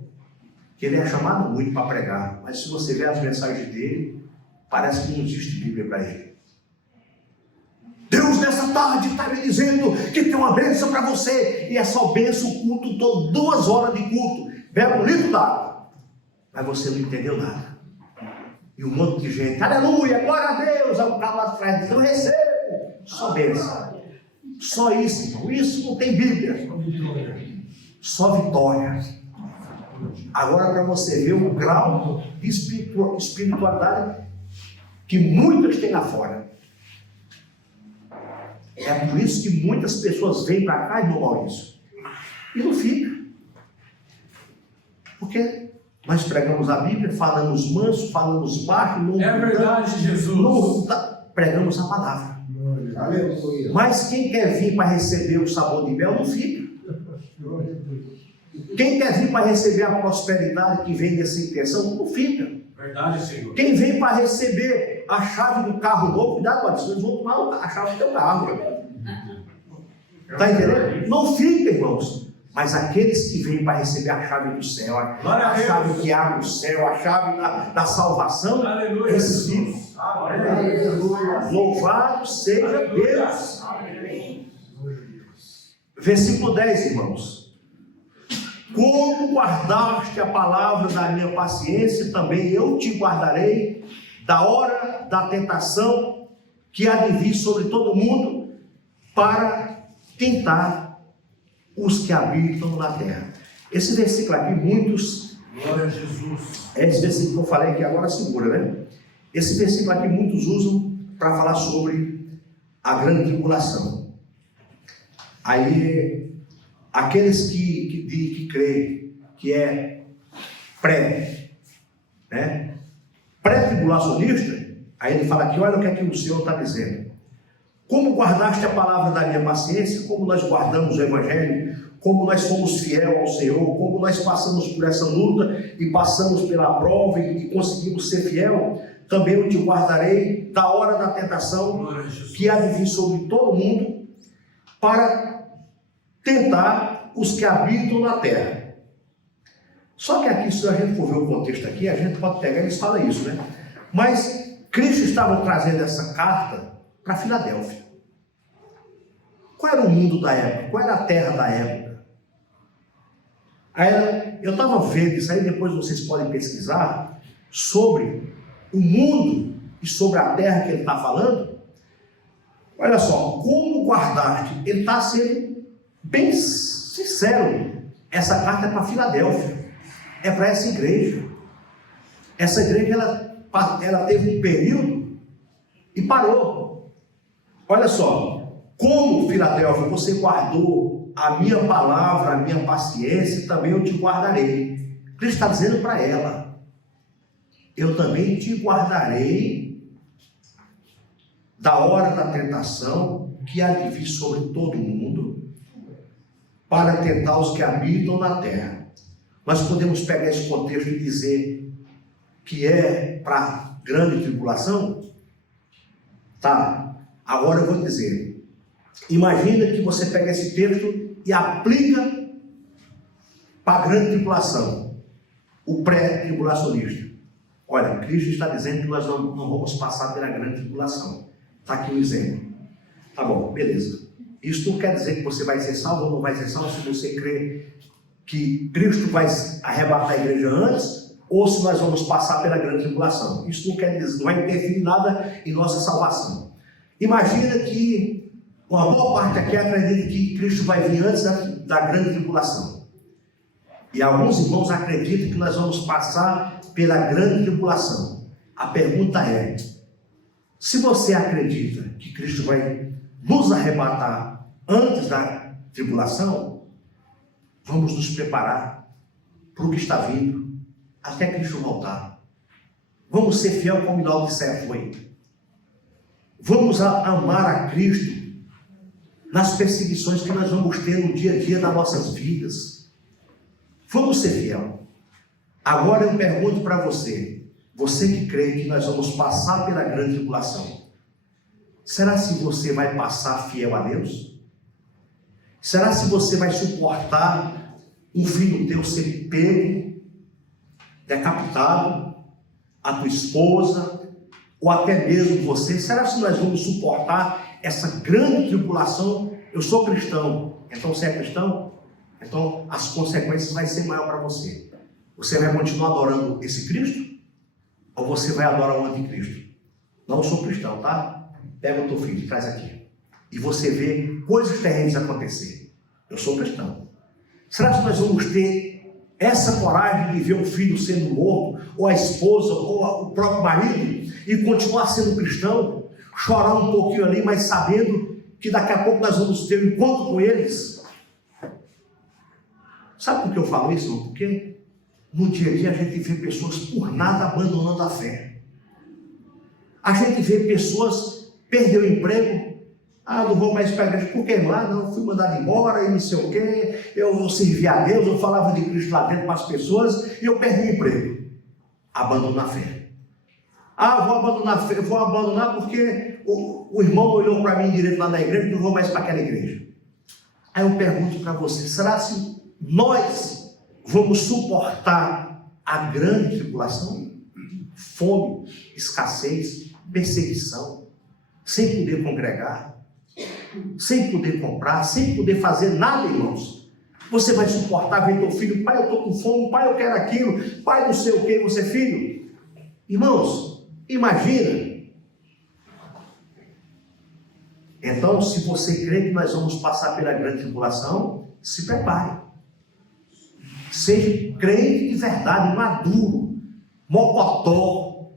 que ele é chamado muito para pregar, mas se você ver as mensagens dele, parece que não existe Bíblia para ele. Deus nessa tarde está me dizendo que tem uma bênção para você, e é só bênção o culto todo, 2 horas de culto, bebe um litro d'água, mas você não entendeu nada. E um monte de gente, aleluia, glória a Deus, aí o cara lá atrás diz: eu recebo, só bênção. Só isso, irmão. Isso não tem Bíblia. Só vitória. Agora, para você ver o grau de espiritualidade que muitas têm lá fora. É por isso que muitas pessoas vêm para cá, irmão Maurício, e não fica. Porque nós pregamos a Bíblia, falamos manso, falamos baixo, não É verdade, Jesus. não, pregamos a palavra. Aleluia. Mas quem quer vir para receber o sabor de mel não fica. Quem quer vir para receber a prosperidade que vem dessa intenção não fica. Verdade, Senhor. Quem vem para receber a chave do carro novo, cuidado, Batista, eles vão tomar a chave do teu carro. Está entendendo? Não fica, irmãos. Mas aqueles que vêm para receber a chave do céu, a chave que abre o céu, a chave da salvação, Aleluia, recebam. Jesus. Louvado seja Deus. Versículo 10, irmãos. Como guardaste a palavra da minha paciência, também eu te guardarei da hora da tentação que há de vir sobre todo mundo para tentar os que habitam na terra. Esse versículo aqui, muitos... Glória a Jesus. Esse versículo que eu falei aqui agora segura, né? Esse versículo aqui muitos usam para falar sobre a grande tribulação. Aí, aqueles que creem que é né? Pré-tribulacionista, aí ele fala aqui, olha o que é que o Senhor está dizendo. Como guardaste a palavra da minha paciência, como nós guardamos o Evangelho, como nós somos fiel ao Senhor, como nós passamos por essa luta e passamos pela prova e conseguimos ser fiel, também eu te guardarei da hora da tentação que há de vir sobre todo mundo para tentar os que habitam na terra. Só que aqui, se a gente for ver o contexto aqui, a gente pode pegar e eles falam isso, né? Mas Cristo estava trazendo essa carta para Filadélfia. Qual era o mundo da época? Qual era a terra da época? Aí, eu estava vendo isso aí, depois vocês podem pesquisar sobre o mundo e sobre a terra que ele está falando. Olha só, como guardaste? Ele está sendo bem sincero. Essa carta é para Filadélfia, é para essa igreja. Essa igreja, ela teve um período e parou. Olha só, como Filadélfia, você guardou a minha palavra, a minha paciência, também eu te guardarei. Cristo está dizendo para ela, eu também te guardarei da hora da tentação que há de vir sobre todo mundo para tentar os que habitam na terra. Nós podemos pegar esse contexto e dizer que é para grande tribulação? Tá, agora eu vou dizer, imagina que você pega esse texto e aplica para a grande tribulação, o pré-tribulacionista. Olha, Cristo está dizendo que nós não vamos passar pela grande tribulação. Está aqui um exemplo. Tá bom, beleza. Isso não quer dizer que você vai ser salvo ou não vai ser salvo se você crê que Cristo vai arrebatar a igreja antes ou se nós vamos passar pela grande tribulação. Isso não quer dizer, não vai interferir nada em nossa salvação. Imagina que uma boa parte aqui acredita que Cristo vai vir antes da grande tribulação. E alguns irmãos acreditam que nós vamos passar pela grande tribulação. A pergunta é, se você acredita que Cristo vai nos arrebatar antes da tribulação, vamos nos preparar para o que está vindo, até Cristo voltar. Vamos ser fiel como Laodiceia foi. Vamos amar a Cristo nas perseguições que nós vamos ter no dia a dia das nossas vidas. Vamos ser fiel. Agora eu pergunto para você, você que crê que nós vamos passar pela grande tribulação, será se você vai passar fiel a Deus? Será se você vai suportar um filho teu ser pego, decapitado, a tua esposa, ou até mesmo você? Será se nós vamos suportar essa grande tribulação? Eu sou cristão, então você é cristão? Então as consequências vão ser maiores para você. Você vai continuar adorando esse Cristo? Ou você vai adorar o anticristo? Não sou cristão, tá? Pega o teu filho, traz aqui. E você vê coisas terrenas acontecer. Eu sou cristão. Será que nós vamos ter essa coragem de ver um filho sendo morto, ou a esposa, ou o próprio marido, e continuar sendo cristão, chorar um pouquinho ali, mas sabendo que daqui a pouco nós vamos ter um encontro com eles? Sabe por que eu falo isso? Porque no dia a dia a gente vê pessoas por nada abandonando a fé. A gente vê pessoas perder o emprego. Não vou mais para a igreja. Por que lá? Não, fui mandado embora e não sei o quê. Eu servi a Deus, eu falava de Cristo lá dentro para as pessoas e eu perdi o emprego. abandona a fé. Ah, vou abandonar a fé, vou abandonar porque o irmão olhou para mim direito lá na igreja, não vou mais para aquela igreja. Aí eu pergunto para você, será se nós vamos suportar a grande tribulação? Fome, escassez, perseguição, sem poder congregar, sem poder comprar, sem poder fazer nada, irmãos. Você vai suportar ver teu filho, pai, eu estou com fome, pai, eu quero aquilo, pai, não sei o que, você filho. Irmãos, imagina. Então, se você crê que nós vamos passar pela grande tribulação, se prepare. Seja crente de verdade, maduro, mocotó.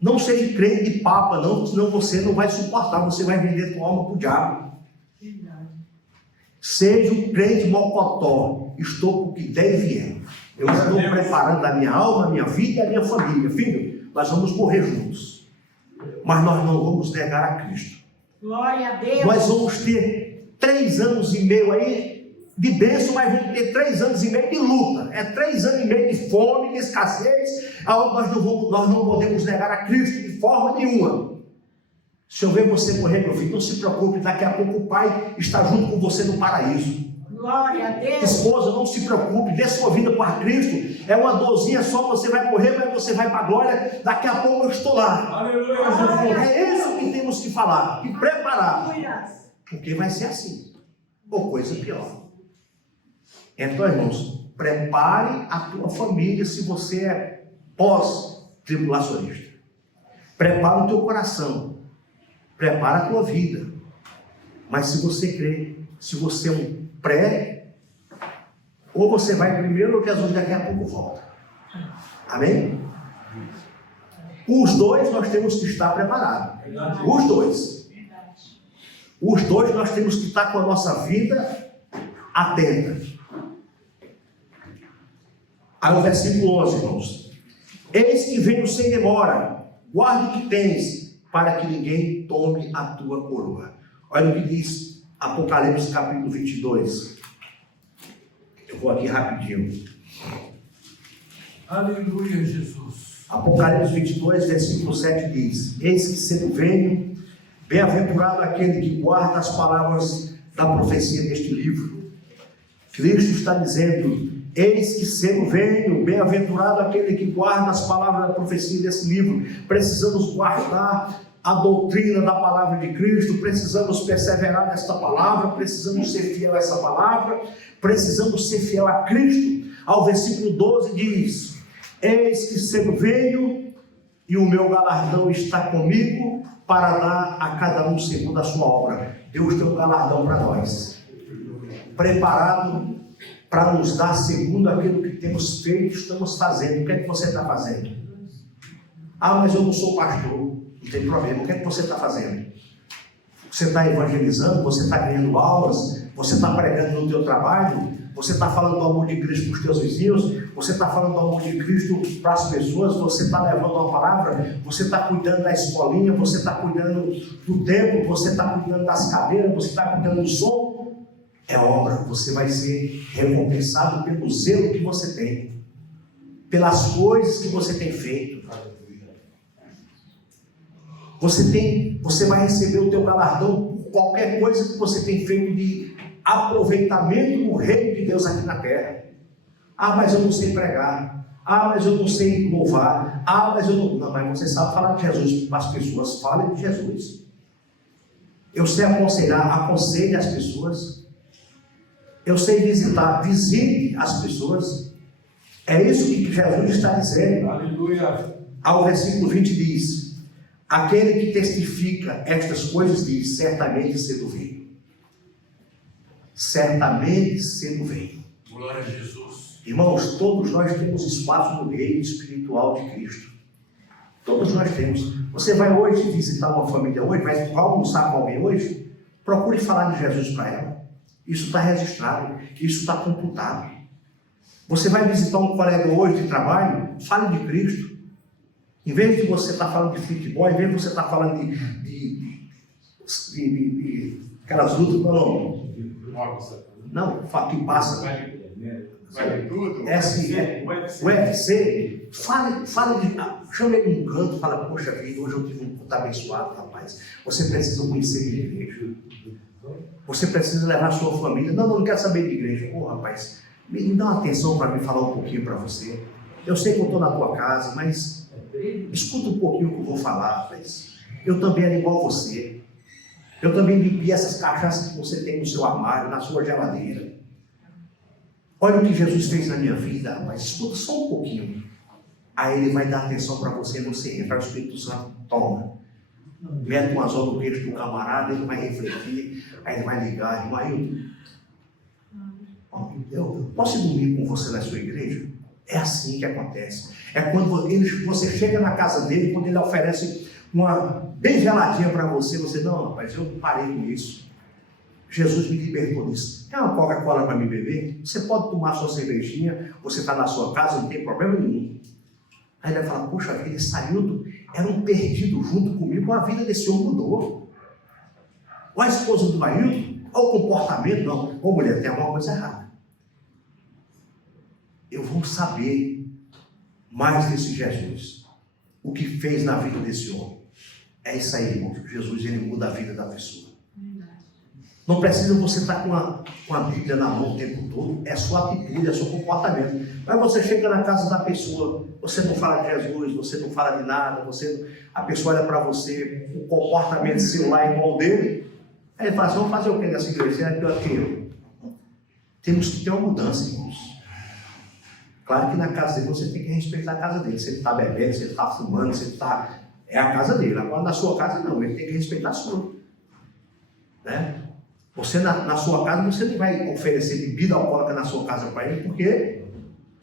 Não seja crente de papa, não, senão você não vai suportar, você vai vender tua alma para o diabo. Seja um crente mocotó. Estou por que der e vier. Eu estou preparando a minha alma, a minha vida e a minha família. Filho, nós vamos morrer juntos. Mas nós não vamos negar a Cristo. Glória a Deus. Nós vamos ter 3 anos e meio aí de bênção, mas vamos ter 3 anos e meio de luta. É 3 anos e meio de fome, de escassez, aonde nós não podemos negar a Cristo de forma nenhuma. Se eu ver você morrer, meu filho, não se preocupe, daqui a pouco o Pai está junto com você no paraíso. Glória a Deus. Esposa, não se preocupe, dê sua vida para Cristo. É uma dorzinha só, você vai morrer, mas você vai para a glória. Daqui a pouco eu estou lá. Aleluia. É isso que temos que falar, que preparar. Aleluia. Porque vai ser assim, ou coisa pior. Então, irmãos, prepare a tua família se você é pós-tribulacionista. Prepara o teu coração. Prepara a tua vida. Mas se você crê, se você é um pré, ou você vai primeiro ou Jesus daqui a pouco volta. Amém? Os dois nós temos que estar preparados. Os dois. Os dois nós temos que estar com a nossa vida atenta. Aí o versículo 11, irmãos. Eis que venho sem demora, guarda o que tens, para que ninguém tome a tua coroa. Olha o que diz Apocalipse capítulo 22. Eu vou aqui rapidinho. Aleluia, Jesus. Apocalipse 22, versículo 7 diz: Eis que cedo venho, bem-aventurado aquele que guarda as palavras da profecia deste livro. Cristo está dizendo: eis que cedo venho, bem-aventurado aquele que guarda as palavras da profecia desse livro. Precisamos guardar a doutrina da palavra de Cristo, precisamos perseverar nesta palavra, precisamos ser fiel a essa palavra, precisamos ser fiel a Cristo. Ao versículo 12 diz: eis que cedo venho e o meu galardão está comigo para dar a cada um segundo a sua obra. Deus tem um galardão para nós, preparado para nos dar segundo aquilo que temos feito, estamos fazendo. O que é que você está fazendo? Ah, mas eu não sou pastor. Não tem problema. O que é que você está fazendo? Você está evangelizando? Você está ganhando aulas? Você está pregando no teu trabalho? Você está falando do amor de Cristo para os teus vizinhos? Você está falando do amor de Cristo para as pessoas? Você está levando a palavra? Você está cuidando da escolinha? Você está cuidando do templo? Você está cuidando das cadeiras? Você está cuidando do som? É obra. Você vai ser recompensado pelo zelo que você tem, pelas coisas que você tem feito. Você vai receber o teu galardão por qualquer coisa que você tem feito de aproveitamento no reino de Deus aqui na terra. Ah, mas eu não sei pregar. Ah, mas eu não sei louvar. Ah, mas eu não... Não, mas você sabe falar de Jesus. As pessoas falem de Jesus. Eu sei aconselhar, aconselhe as pessoas. Eu sei visitar, visite as pessoas. É isso que Jesus está dizendo. Aleluia. Ao versículo 20 diz: aquele que testifica estas coisas diz: certamente cedo veio. Certamente cedo veio. Glória a Jesus. Irmãos, todos nós temos espaço no reino espiritual de Cristo. Todos nós temos. Você vai hoje visitar uma família hoje, vai almoçar com alguém hoje, procure falar de Jesus para ela. Isso está registrado, isso está computado. Você vai visitar um colega hoje de trabalho, fale de Cristo. Em vez de você estar falando de futebol, em vez de você estar falando de aquelas lutas, não, que passa, Vale tudo? UFC, chama ele num canto, fala, poxa vida, hoje eu tive um culto abençoado, rapaz. Você precisa conhecer minha igreja. Você precisa levar a sua família. Não, eu não quero saber de igreja. Pô, rapaz, me dá uma atenção para me falar um pouquinho para você. Eu sei que eu estou na tua casa, mas escuta um pouquinho o que eu vou falar, rapaz. Eu também era igual a você. Eu também bebi essas cachaças que você tem no seu armário, na sua geladeira. Olha o que Jesus fez na minha vida, rapaz. Escuta só um pouquinho. Aí ele vai dar atenção para você, você entra, o Espírito Santo toma. Mete um anzol no queixo do camarada, ele vai refletir, aí ele vai ligar, irmão Ailton, eu posso ir dormir com você na sua igreja? É assim que acontece. É quando você chega na casa dele, quando ele oferece uma bem geladinha para você, você, não, rapaz, eu parei com isso. Jesus me libertou disso. Quer uma Coca-Cola para me beber? Você pode tomar sua cervejinha, você está na sua casa, não tem problema nenhum. Aí ele vai falar, poxa vida, esse Ailton era um perdido junto comigo, a vida desse homem mudou. Olha a esposa do Ailton, olha o comportamento, não. Ô mulher, tem alguma coisa errada. Eu vou saber mais desse Jesus, o que fez na vida desse homem. É isso aí, irmão. Jesus, ele muda a vida da pessoa. Não precisa você estar com a Bíblia na mão o tempo todo, é sua atitude, é seu comportamento. Mas você chega na casa da pessoa, você não fala de Jesus, você não fala de nada, a pessoa olha para você, o comportamento seu lá é igual dele, aí ele fala assim, vamos fazer o que nessa igreja? Você é pior que eu. Temos que ter uma mudança, irmãos. Claro que na casa dele você tem que respeitar a casa dele. Se ele está bebendo, se ele está fumando, se ele está... É a casa dele. Agora na sua casa não, ele tem que respeitar a sua. Né? Você na sua casa, você não vai oferecer bebida alcoólica na sua casa para ele, porque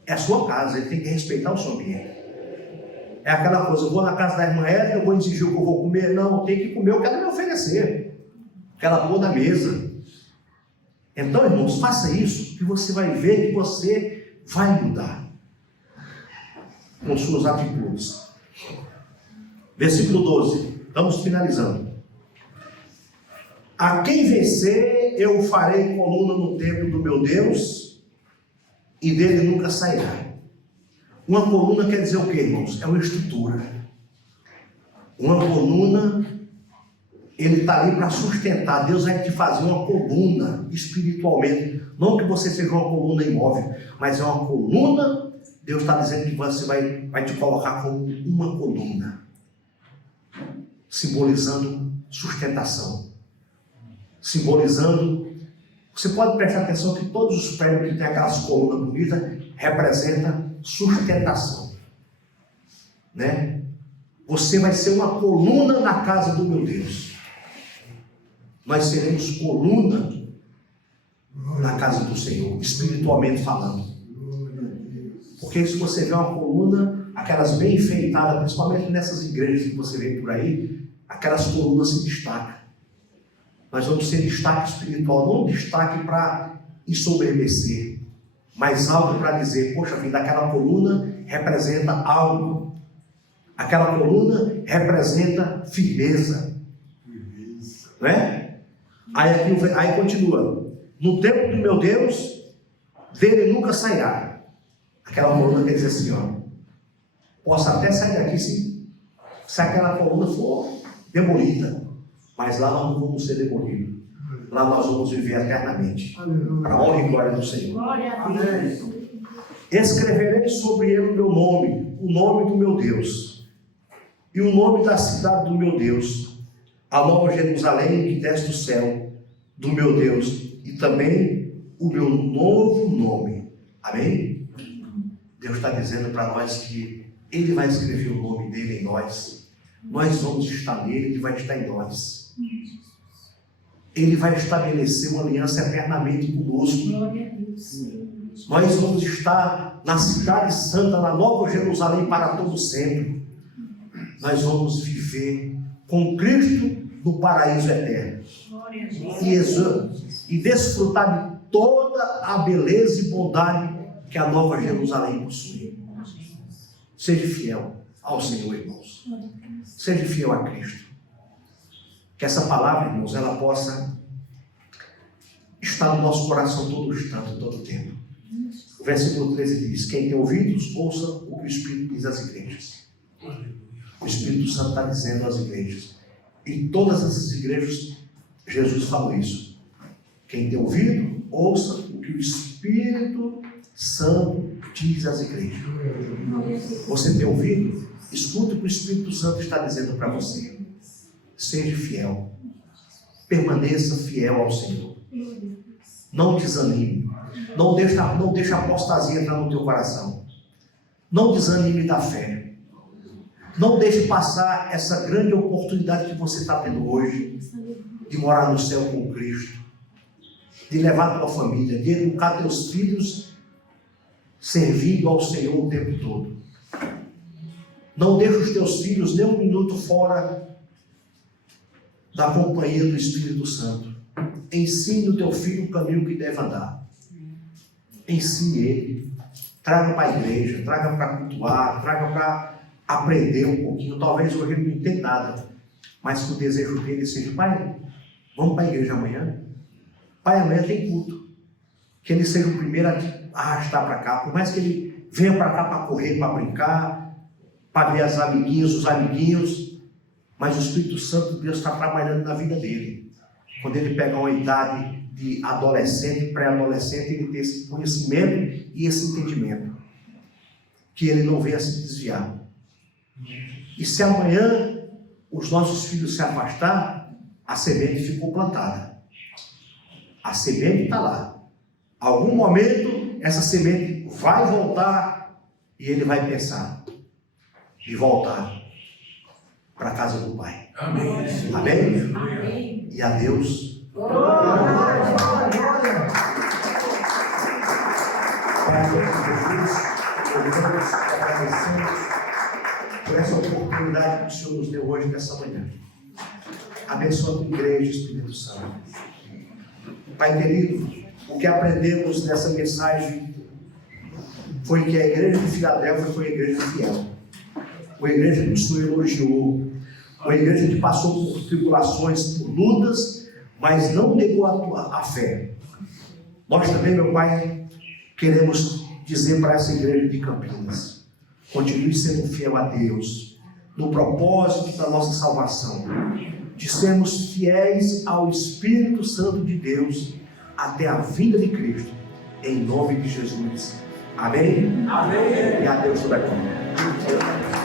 é a sua casa, ele tem que respeitar o seu ambiente. É aquela coisa, eu vou na casa da irmã Érica, eu vou exigir o que eu vou comer. Não, eu tenho que comer o que ela me oferecer. Que ela pôr na mesa. Então, irmãos, faça isso, que você vai ver que você vai mudar com suas atitudes. Versículo 12, estamos finalizando. A quem vencer, eu farei coluna no templo do meu Deus, e dele nunca sairá. Uma coluna quer dizer o que, irmãos? É uma estrutura. Uma coluna, ele está ali para sustentar. Deus vai te fazer uma coluna espiritualmente. Não que você seja uma coluna imóvel, mas é uma coluna. Deus está dizendo que você vai te colocar como uma coluna, simbolizando sustentação. Simbolizando, você pode prestar atenção que todos os prédios que tem aquelas colunas bonitas representam sustentação, né? Você vai ser uma coluna na casa do meu Deus. Nós seremos coluna na casa do Senhor, espiritualmente falando. Porque se você vê uma coluna, aquelas bem enfeitadas, principalmente nessas igrejas que você vê por aí, aquelas colunas se destacam. Nós vamos ser destaque espiritual, não destaque para ensoberbecer, mas algo para dizer, poxa vida, aquela coluna representa algo. Aquela coluna representa firmeza. Não é? Aí continua. No templo do meu Deus, dele nunca sairá. Aquela coluna quer dizer assim, ó. Posso até sair daqui se aquela coluna for demolida. Mas lá nós não vamos ser demolidos. Lá nós vamos viver eternamente. Para a honra e glória do Senhor. Glória a Deus. Escreverei sobre ele o meu nome, o nome do meu Deus, e o nome da cidade do meu Deus, a nova Jerusalém que desce do céu, do meu Deus, e também o meu novo nome. Amém? Deus está dizendo para nós que Ele vai escrever o nome dele em nós. Nós vamos estar nele, Ele vai estar em nós. Ele vai estabelecer uma aliança eternamente conosco. Nós vamos estar na cidade santa, na nova Jerusalém para todo sempre. Nós vamos viver com Cristo no paraíso eterno. E desfrutar de toda a beleza e bondade que a nova Jerusalém possui. Seja fiel ao Senhor, irmãos. Seja fiel a Cristo. Que essa palavra, irmãos, ela possa estar no nosso coração todo instante, todo tempo. O versículo 13 diz: quem tem ouvidos, ouça o que o Espírito diz às igrejas. O Espírito Santo está dizendo às igrejas. Em todas essas igrejas, Jesus falou isso. Quem tem ouvido, ouça o que o Espírito Santo diz às igrejas. Você tem ouvido? Escuta o que o Espírito Santo está dizendo para você. Seja fiel. Permaneça fiel ao Senhor. Não desanime. Não deixa a apostasia entrar no teu coração. Não desanime da fé. Não deixe passar essa grande oportunidade que você está tendo hoje de morar no céu com Cristo, de levar a tua família, de educar teus filhos servindo ao Senhor o tempo todo. Não deixe os teus filhos nem um minuto fora da companhia do Espírito Santo. Ensine o teu filho o caminho que deve andar. Ensine ele. Traga para a igreja, traga para cultuar, traga para aprender um pouquinho. Talvez hoje ele não entenda nada, mas que o desejo dele seja: pai, vamos para a igreja amanhã? Pai, amanhã tem culto. Que ele seja o primeiro a arrastar para cá. Por mais que ele venha para cá para correr, para brincar, para ver as amiguinhas, os amiguinhos, mas o Espírito Santo de Deus está trabalhando na vida dele. Quando ele pegar uma idade de adolescente, pré-adolescente, ele ter esse conhecimento e esse entendimento. Que ele não venha se desviar. E se amanhã os nossos filhos se afastar, a semente ficou plantada. A semente está lá. Algum momento essa semente vai voltar e ele vai pensar de voltar para a casa do Pai. Amém. Amém? Amém. E a Deus. Pai, em nome de Jesus, oramos, agradecemos por essa oportunidade que o Senhor nos deu hoje, nessa manhã. Abençoa a tua igreja, Espírito Santo. Pai querido, o que aprendemos nessa mensagem foi que a igreja de Filadélfia foi a igreja fiel. Uma igreja que o Senhor elogiou. Uma igreja que passou por tribulações, por lutas, mas não negou a fé. Nós também, meu Pai, queremos dizer para essa igreja de Campinas: continue sendo fiel a Deus, no propósito da nossa salvação, de sermos fiéis ao Espírito Santo de Deus até a vinda de Cristo, em nome de Jesus. Amém? Amém. E a Deus toda a glória.